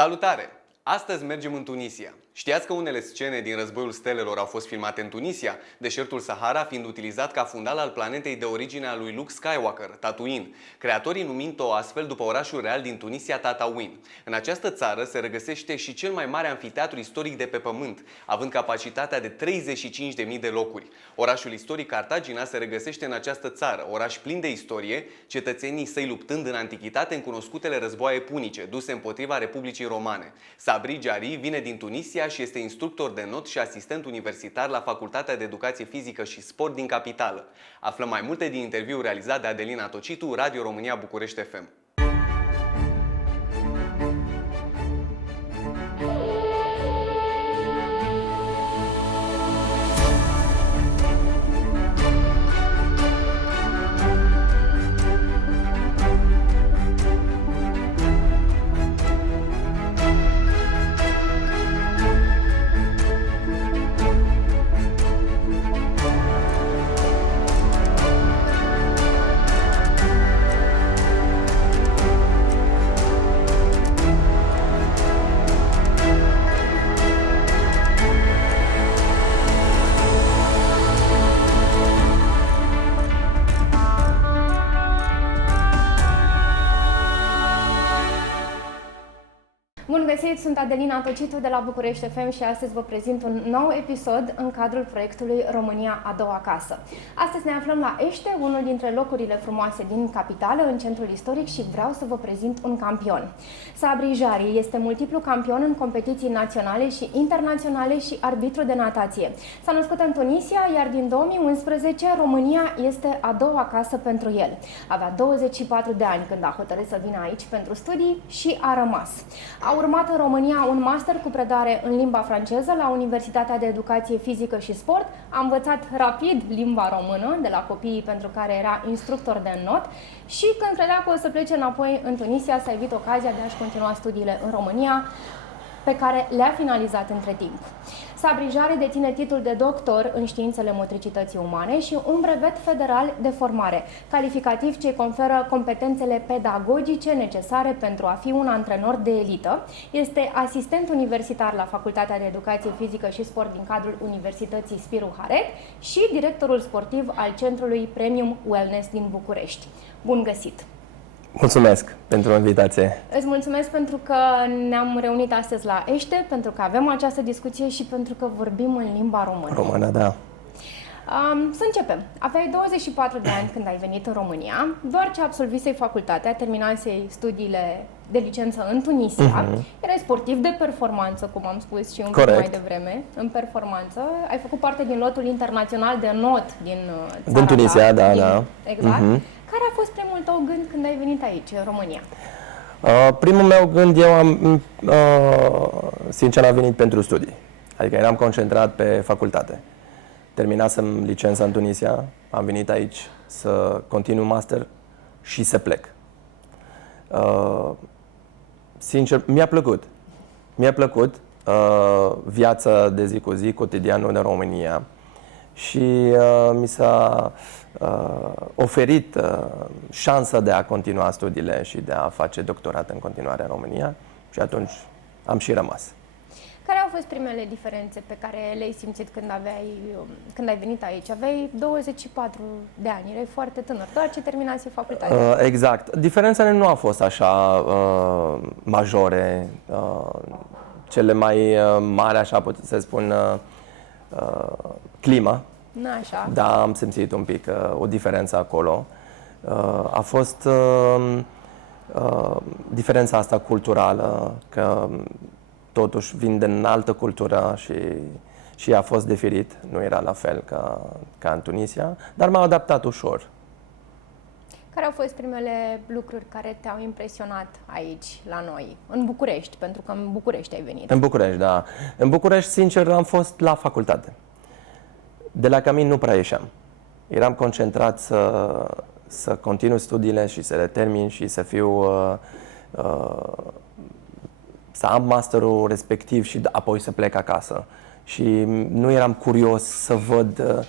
Salutare! Astăzi mergem în Tunisia. Știați că unele scene din Războiul Stelelor au fost filmate în Tunisia, deșertul Sahara fiind utilizat ca fundal al planetei de origine a lui Luke Skywalker, Tatooine, creatorii numind-o astfel după orașul real din Tunisia, Tataouine. În această țară se regăsește și cel mai mare anfiteatru istoric de pe pământ, având capacitatea de 35.000 de locuri. Orașul istoric Cartagina se regăsește în această țară, oraș plin de istorie, cetățenii săi luptând în antichitate în cunoscutele războaie punice, duse împotriva Republicii Romane. Sabri Jari vine din Tunisia și este instructor de not și asistent universitar la Facultatea de Educație Fizică și Sport din capitală. Aflăm mai multe din interviul realizat de Adelina Tocitu, Radio România București FM. Bun găsit, sunt Adelina Tocitu de la București FM și astăzi vă prezint un nou episod în cadrul proiectului România a doua casă. Astăzi ne aflăm la Ește, unul dintre locurile frumoase din capitală, în centrul istoric, și vreau să vă prezint un campion. Sabri Jari este multiplu campion în competiții naționale și internaționale și arbitru de natație. S-a născut în Tunisia, iar din 2011 România este a doua casă pentru el. Avea 24 de ani când a hotărât să vină aici pentru studii și a rămas. A urmat în România un master cu predare în limba franceză la Universitatea de Educație Fizică și Sport. A învățat rapid limba română de la copiii pentru care era instructor de not și când credea că o să plece înapoi în Tunisia, s-a evit ocazia de a-și continua studiile în România, pe care le-a finalizat între timp. Sabri Jari deține titlul de doctor în științele motricității umane și un brevet federal de formare, calificativ ce conferă competențele pedagogice necesare pentru a fi un antrenor de elită. Este asistent universitar la Facultatea de Educație Fizică și Sport din cadrul Universității Spiru Haret și directorul sportiv al Centrului Premium Wellness din București. Bun găsit! Mulțumesc pentru invitație. Îți mulțumesc pentru că ne-am reunit astăzi la Ește, pentru că avem această discuție și pentru că vorbim în limba română. Română, da. Să începem. Aveai 24 de ani când ai venit în România, doar ce absolvisei facultatea, terminasei studiile de licență în Tunisia, erai sportiv de performanță, cum am spus și un pic mai devreme, în performanță. Ai făcut parte din lotul internațional de not din țara din Tunisia, ta, da. Exact. Care a fost primul tău gând când ai venit aici, în România? Primul meu gând, sincer, am venit pentru studii. Adică eram concentrat pe facultate. Terminasem licența în Tunisia, am venit aici să continui master și să plec. Sincer, mi-a plăcut. Mi-a plăcut viața de zi cu zi, cotidianul în România. Și mi s-a oferit șansa de a continua studiile și de a face doctorat în continuare în România și atunci am și rămas. Care au fost primele diferențe pe care le-ai simțit când ai venit aici? Aveai 24 de ani, erai foarte tânăr, doar ce terminase facultatea. Exact. Diferențele nu au fost așa majore. Cele mai mari, așa pot să spun, clima. Așa. Da, am simțit un pic o diferență acolo. A fost diferența asta culturală, că totuși vin din altă cultură și a fost diferit, nu era la fel ca în Tunisia, dar m-am adaptat ușor. Care au fost primele lucruri care te-au impresionat aici, la noi, în București, pentru că în București ai venit? În București, da. În București, sincer, am fost la facultate. De la Cămin nu prea ieșeam. Eram concentrat să continui studiile și să le termin și să să am masterul respectiv și apoi să plec acasă. Și nu eram curios să văd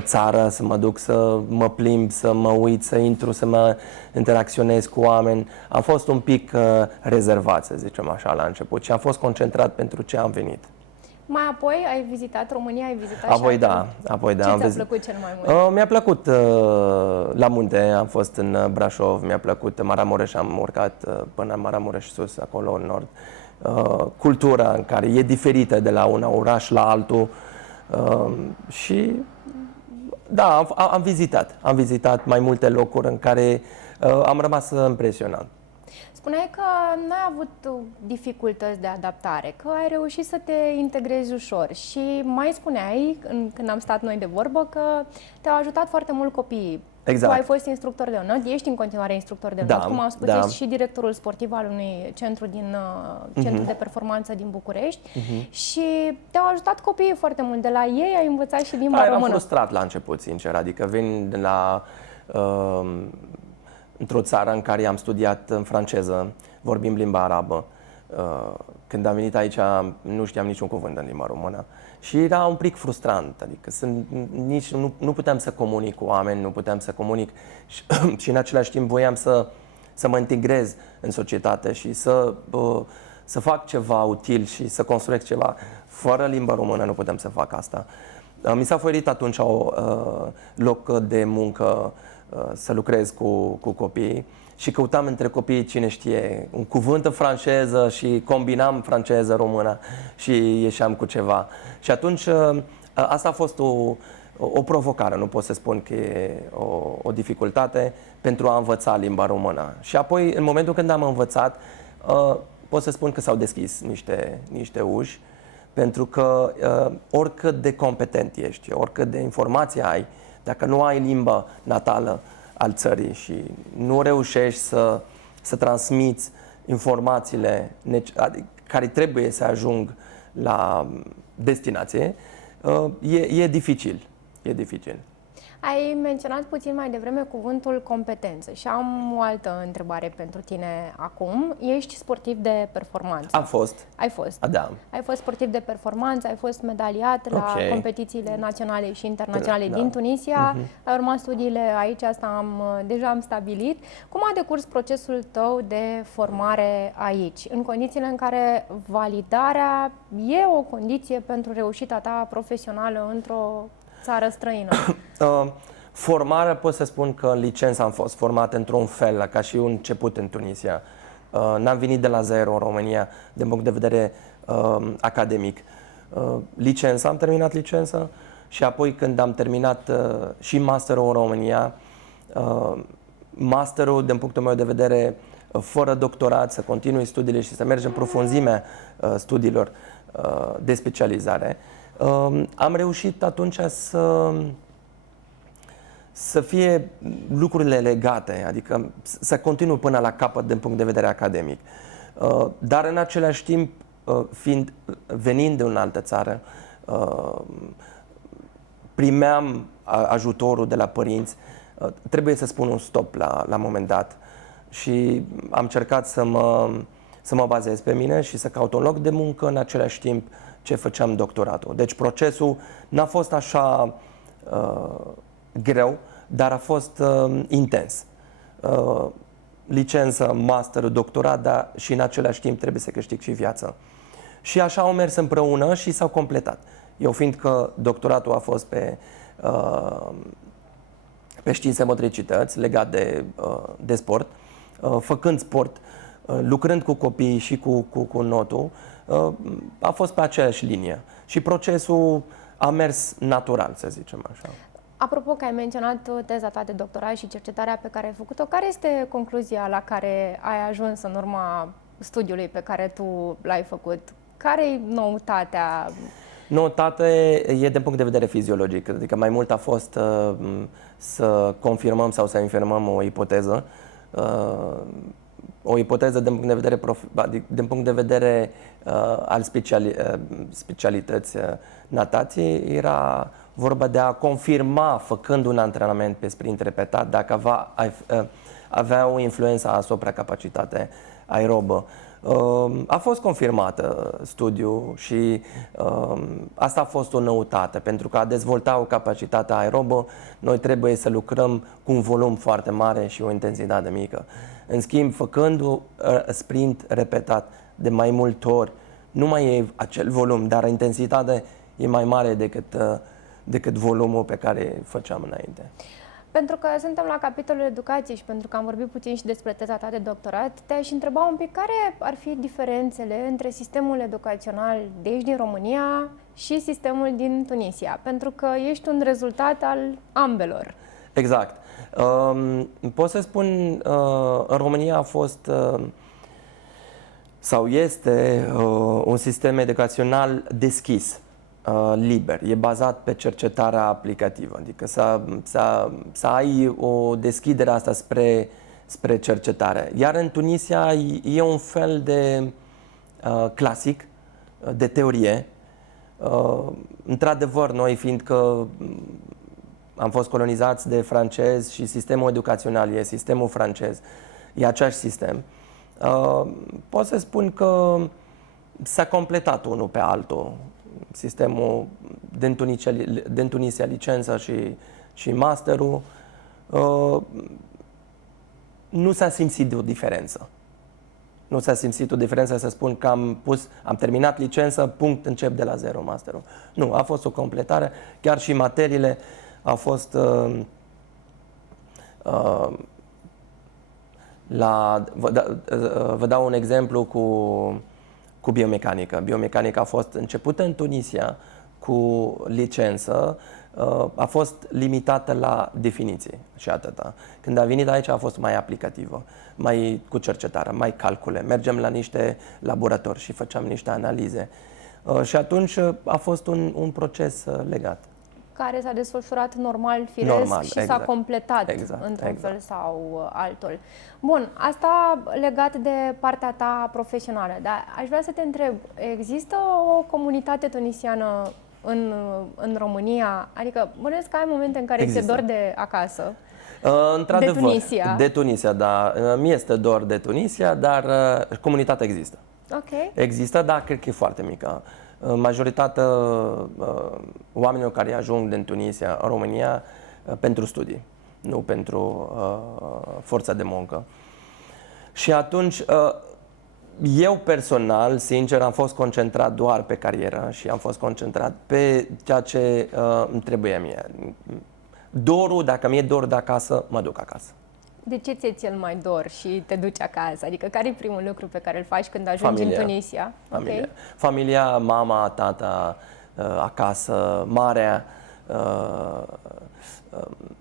țară, să mă duc să mă plimb, să mă uit, să intru, să mă interacționez cu oameni. Am fost un pic rezervat, să zicem așa, la început și am fost concentrat pentru ce am venit. Mai apoi ai vizitat România, ai vizitat Apoi și da, apoi da. Ce ți-a plăcut cel mai mult? Mi-a plăcut la munte, am fost în Brașov, mi-a plăcut Maramureș, am urcat până în Maramureș sus, acolo în nord. Cultura în care e diferită de la un oraș la altul și da, am vizitat mai multe locuri în care am rămas impresionat. Spuneai că n-ai avut dificultăți de adaptare, că ai reușit să te integrezi ușor și mai spuneai, când am stat noi de vorbă, că te-au ajutat foarte mult copiii. Exact. Tu ai fost instructor de înot, ești în continuare instructor de înot, cum am spus, ești și directorul sportiv al unui centru centru de performanță din București și te-au ajutat copiii foarte mult. De la ei ai învățat și limba română. Eram frustrat la început, sincer, adică vin de la într-o țară în care am studiat în franceză, vorbim limba arabă. Când am venit aici nu știam niciun cuvânt în limba română și era un pic frustrant, adică nici nu puteam să comunic cu oameni, nu puteam să comunic și în același timp voiam să mă integrez în societate și să fac ceva util și să construiesc ceva. Fără limba română nu putem să fac asta. Mi s-a oferit atunci loc de muncă să lucrez cu copiii și căutam între copii, cine știe, un cuvânt în franceză și combinam franceză-română și ieșeam cu ceva. Și atunci asta a fost o provocare, nu pot să spun că e o dificultate pentru a învăța limba română. Și apoi, în momentul când am învățat, pot să spun că s-au deschis niște uși, pentru că oricât de competent ești, oricât de informație ai, dacă nu ai limba natală al țării și nu reușești să transmiți informațiile care trebuie să ajung la destinație, e dificil. E dificil. Ai menționat puțin mai devreme cuvântul competență și am o altă întrebare pentru tine acum. Ești sportiv de performanță? Am fost. Ai fost? Da. Ai fost sportiv de performanță, ai fost medaliat la competițiile naționale și internaționale din Tunisia, ai urmat studiile aici, asta deja am stabilit. Cum a decurs procesul tău de formare aici, în condițiile în care validarea e o condiție pentru reușita ta profesională într-o țară străină? Formarea, pot să spun că în licență am fost format într-un fel, ca și un început în Tunisia. N-am venit de la zero în România, din punct de vedere academic. Licența, am terminat licența și apoi când am terminat și masterul în România, masterul, din punctul meu de vedere, fără doctorat, să continui studiile și să mergi în profunzimea studiilor de specializare, am reușit atunci să fie lucrurile legate, adică să continui până la capăt din punct de vedere academic. Dar în același timp, venind de o altă țară, primeam ajutorul de la părinți, trebuie să spun un stop la un moment dat și am încercat să mă bazez pe mine și să caut un loc de muncă în același timp ce făceam doctoratul. Deci procesul n-a fost așa greu, dar a fost intens. Licență, master, doctorat, dar și în același timp trebuie să câștig și viața. Și așa au mers împreună și s-au completat. Eu fiindcă doctoratul a fost pe științe motricități legat de sport, făcând sport, lucrând cu copiii și cu notul, a fost pe aceeași linie. Și procesul a mers natural, să zicem așa. Apropo că ai menționat teza ta de doctorat și cercetarea pe care ai făcut-o, care este concluzia la care ai ajuns în urma studiului pe care tu l-ai făcut? Care-i noutatea? Noutatea e din punct de vedere fiziologic, adică mai mult a fost să confirmăm sau să infirmăm o ipoteză. O ipoteză din punct de vedere al specialității natației era vorba de a confirma, făcând un antrenament pe sprint repetat, dacă avea o influență asupra capacității aerobă. A fost confirmată studiul și asta a fost o noutate, pentru că a dezvolta o capacitate aerobă, noi trebuie să lucrăm cu un volum foarte mare și o intensitate mică. În schimb, făcând un sprint repetat de mai multe ori, nu mai e acel volum, dar intensitatea e mai mare decât volumul pe care făceam înainte. Pentru că suntem la capitolul educație și pentru că am vorbit puțin și despre teza ta de doctorat, te-aș întreba un pic care ar fi diferențele între sistemul educațional de aici din România și sistemul din Tunisia, pentru că ești un rezultat al ambelor. Exact. Pot să spun, în România a fost sau este un sistem educațional deschis, liber, e bazat pe cercetarea aplicativă, adică să ai o deschidere asta spre cercetare. Iar în Tunisia e un fel de clasic, de teorie. Într-adevăr, noi fiindcă am fost colonizați de francezi și sistemul educațional e sistemul francez, e același sistem. Pot să spun că s-a completat unul pe altul. Sistemul din Tunisia, licența și masterul, nu s-a simțit o diferență. Nu s-a simțit o diferență să spun că am terminat licența, punct, încep de la zero masterul. Nu, a fost o completare, chiar și materiile au fost vă dau un exemplu cu biomecanică. Biomecanica a fost începută în Tunisia cu licență, a fost limitată la definiție și atâta. Când a venit aici a fost mai aplicativă, mai cu cercetare, mai calcule. Mergem la niște laboratori și făceam niște analize. Și atunci a fost un proces legat. Care s-a desfășurat normal, firesc și s-a completat într-un fel sau altul. Bun, asta legat de partea ta profesională, dar aș vrea să te întreb, există o comunitate tunisiană în România? Adică, bănuiesc că ai momente în care ți-e dor de acasă. Într-adevăr, de Tunisia. De Tunisia, da. Mi-este dor de Tunisia, dar comunitatea există. Okay. Există, dar cred că e foarte mică. Majoritatea oamenilor care ajung din Tunisia în România pentru studii, nu pentru forța de muncă. Și atunci, eu personal, sincer, am fost concentrat doar pe carieră și am fost concentrat pe ceea ce îmi trebuie mie. Dorul, dacă mi-e dor de acasă, mă duc acasă. De ce ți-e cel mai dor și te duci acasă? Adică care e primul lucru pe care îl faci când ajungi în Tunisia? Familia. Okay. Familia, mama, tata, acasă, marea,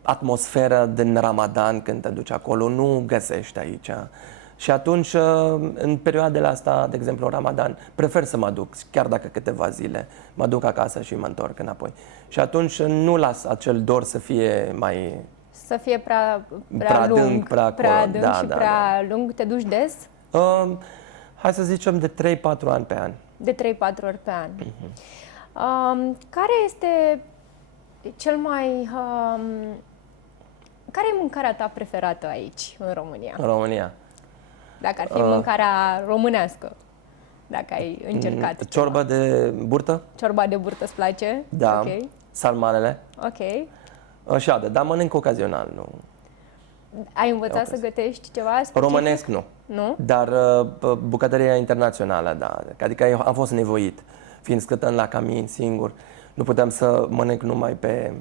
atmosfera din Ramadan când te duci acolo, nu găsești aici. Și atunci, în perioadele astea, de exemplu, Ramadan, prefer să mă duc, chiar dacă câteva zile, mă duc acasă și mă întorc înapoi. Și atunci nu las acel dor să fie mai... Să fie prea lung, prea adânc și prea lung. Te duci des? Hai să zicem de 3-4 ani pe an. De 3-4 ori pe an. Care este cel mai... care e mâncarea ta preferată aici, în România? În România? Dacă ar fi mâncarea românească, dacă ai încercat. Ciorba de burtă? Ciorba de burtă îți place? Da. Okay. Salmanele? Ok. Așa, dar mănânc ocazional, nu. Ai învățat să gătești ceva specific? Românesc, nu. Nu? Dar bucătăria internațională, da. Adică eu am fost nevoit, fiind scătând la camin singur. Nu puteam să mănânc numai pe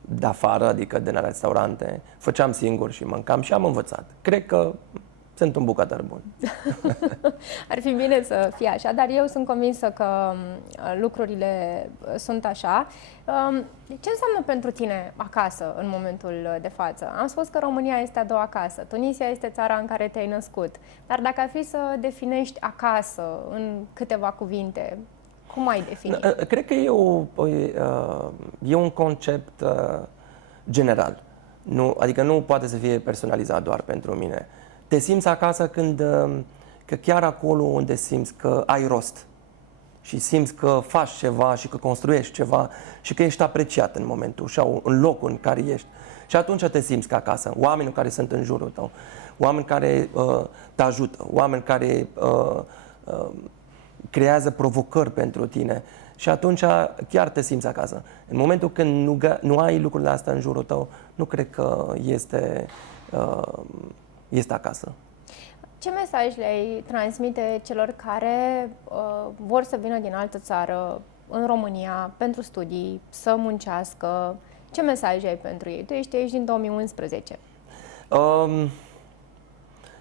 de afară, adică din restaurante. Făceam singur și mâncam și am învățat. Cred că sunt un bucătar bun. Ar fi bine să fie așa, dar eu sunt convinsă că lucrurile sunt așa. Ce înseamnă pentru tine acasă în momentul de față? Am spus că România este a doua casă, Tunisia este țara în care te-ai născut, dar dacă ar fi să definești acasă în câteva cuvinte, cum ai defini? Cred că e un concept general. Adică nu poate să fie personalizat doar pentru mine. Te simți acasă că chiar acolo unde simți că ai rost și simți că faci ceva și că construiești ceva și că ești apreciat în momentul sau în locul în care ești. Și atunci te simți ca acasă. Oamenii care sunt în jurul tău, oameni care te ajută, oameni care creează provocări pentru tine. Și atunci chiar te simți acasă. În momentul când nu ai lucrurile astea în jurul tău, nu cred că este acasă. Ce mesaj le-ai transmite celor care vor să vină din altă țară în România pentru studii, să muncească? Ce mesaj ai pentru ei? Tu ești aici din 2011.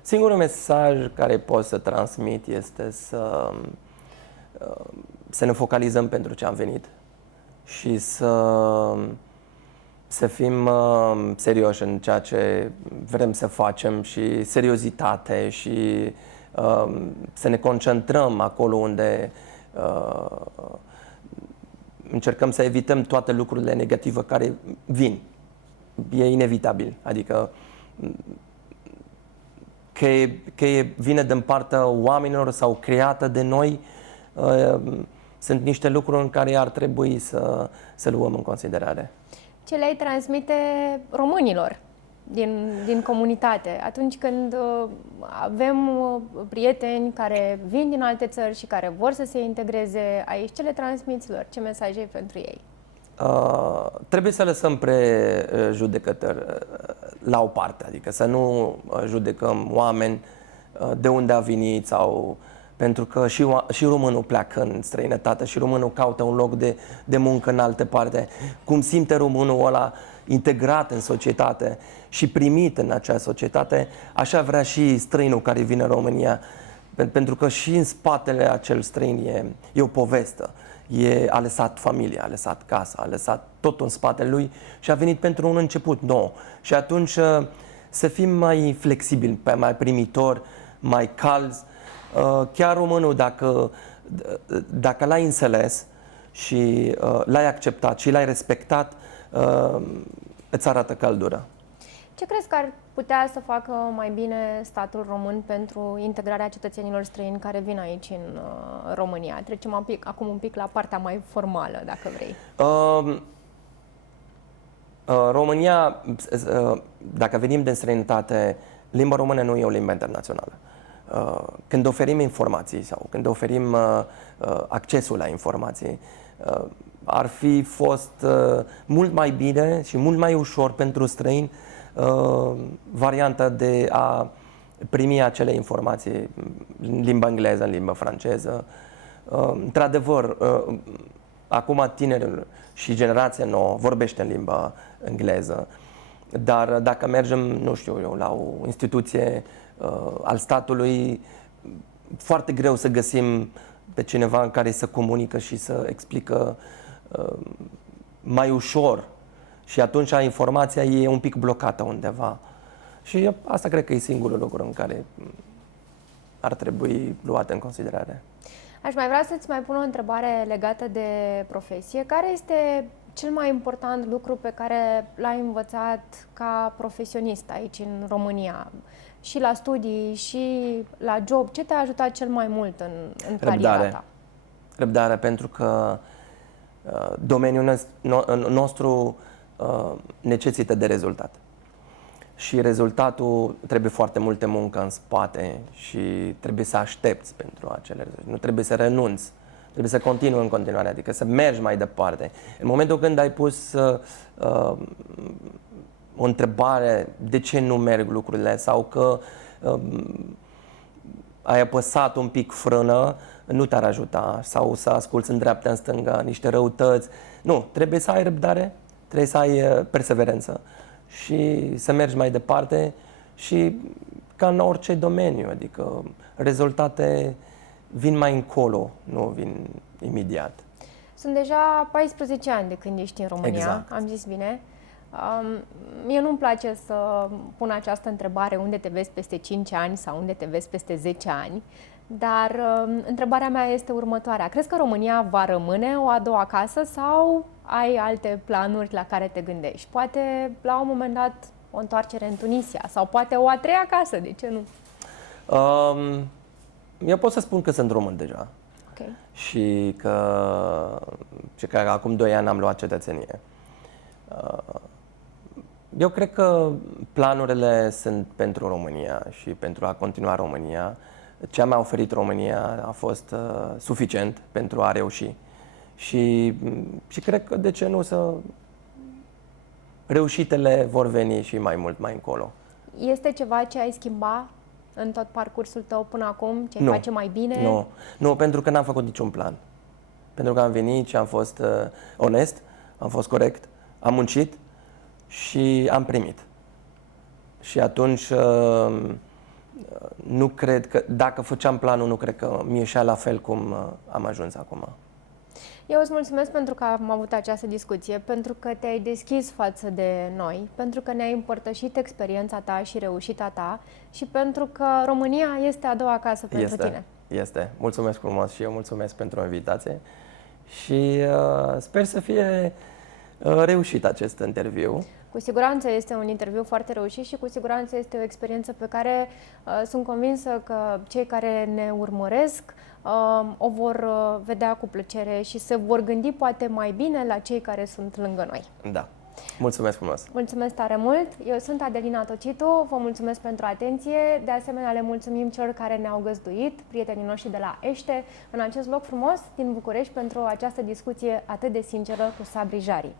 Singurul mesaj care pot să transmit este să ne focalizăm pentru ce am venit și să fim serioși în ceea ce vrem să facem și seriozitate și să ne concentrăm acolo unde încercăm să evităm toate lucrurile negative care vin. E inevitabil. Adică că vine din partea oamenilor sau creată de noi, sunt niște lucruri în care ar trebui să luăm în considerare. Ce le-ai transmite românilor din comunitate atunci când avem prieteni care vin din alte țări și care vor să se integreze aici? Ce le transmiți lor? Ce mesaje ai pentru ei? Trebuie să lăsăm prejudecători la o parte, adică să nu judecăm oameni de unde a venit sau pentru că și românul pleacă în străinătate și românul caută un loc de muncă în alte parte. Cum simte românul ăla integrat în societate și primit în acea societate, așa vrea și străinul care vine în România. Pentru că și în spatele acel străin e o poveste. A lăsat familia, a lăsat casa, a lăsat totul în spatele lui și a venit pentru un început nou. Și atunci să fim mai flexibili, mai primitori, mai calzi. Chiar românul, dacă l-ai înțeles și l-ai acceptat și l-ai respectat, îți arată căldură. Ce crezi că ar putea să facă mai bine statul român pentru integrarea cetățenilor străini care vin aici în România? Trecem acum un pic la partea mai formală, dacă vrei. România, dacă venim din străinătate, limba română nu e o limbă internațională. Când oferim informații sau când oferim accesul la informații, ar fi fost mult mai bine și mult mai ușor pentru străini varianta de a primi acele informații în limba engleză, în limba franceză. Într-adevăr, acum tinerii și generația nouă vorbește în limba engleză, dar dacă mergem, nu știu eu, la o instituție al statului, foarte greu să găsim pe cineva care să comunică și să explică mai ușor. Și atunci informația e un pic blocată undeva. Și asta cred că e singurul lucru în care ar trebui luat în considerare. Aș mai vrea să-ți mai pun o întrebare legată de profesie. Care este cel mai important lucru pe care l-ai învățat ca profesionist aici în România? Și la studii, și la job. Ce te-a ajutat cel mai mult în cariera ta? Răbdare, pentru că domeniul nostru necesită de rezultat. Și rezultatul trebuie foarte multă muncă în spate și trebuie să aștepți pentru acele rezultate. Nu trebuie să renunți, trebuie să continui în continuare, adică să mergi mai departe. În momentul când ai pus o întrebare de ce nu merg lucrurile sau că ai apăsat un pic frână, nu te-ar ajuta, sau să asculți în dreapta, în stânga, niște răutăți. Nu, trebuie să ai răbdare, trebuie să ai perseverență și să mergi mai departe și ca în orice domeniu, adică rezultate vin mai încolo, nu vin imediat. Sunt deja 14 ani de când ești în România, exact. Am zis bine. Mie nu-mi place să pun această întrebare unde te vezi peste 5 ani sau unde te vezi peste 10 ani, dar întrebarea mea este următoarea. Crezi că România va rămâne o a doua casă sau ai alte planuri la care te gândești? Poate la un moment dat o întoarcere în Tunisia sau poate o a treia casă, de ce nu? Eu pot să spun că sunt român deja. Okay. Și că acum 2 ani am luat cetățenie. Eu cred că planurile sunt pentru România și pentru a continua România. Ce mi-a oferit România a fost suficient pentru a reuși. Și cred că, de ce nu, să reușitele vor veni și mai mult mai încolo. Este ceva ce ai schimba în tot parcursul tău până acum? Ce ai Nu. face mai bine? Nu, pentru că n-am făcut niciun plan. Pentru că am venit și am fost onest, am fost corect, am muncit și am primit. Și atunci nu cred că, dacă făceam planul, nu cred că mi ieșea la fel cum am ajuns acum. Eu îți mulțumesc pentru că am avut această discuție, pentru că te-ai deschis față de noi, pentru că ne-ai împărtășit experiența ta și reușita ta și pentru că România este a doua casă pentru tine. Este. Mulțumesc frumos și eu mulțumesc pentru invitație și sper să fie reușit acest interviu. Cu siguranță este un interviu foarte reușit și cu siguranță este o experiență pe care sunt convinsă că cei care ne urmăresc o vor vedea cu plăcere și se vor gândi poate mai bine la cei care sunt lângă noi. Da. Mulțumesc frumos! Mulțumesc tare mult! Eu sunt Adelina Tocitu, vă mulțumesc pentru atenție, de asemenea le mulțumim celor care ne-au găzduit, prietenii noștri de la Ește, în acest loc frumos din București pentru această discuție atât de sinceră cu Sabri Jari.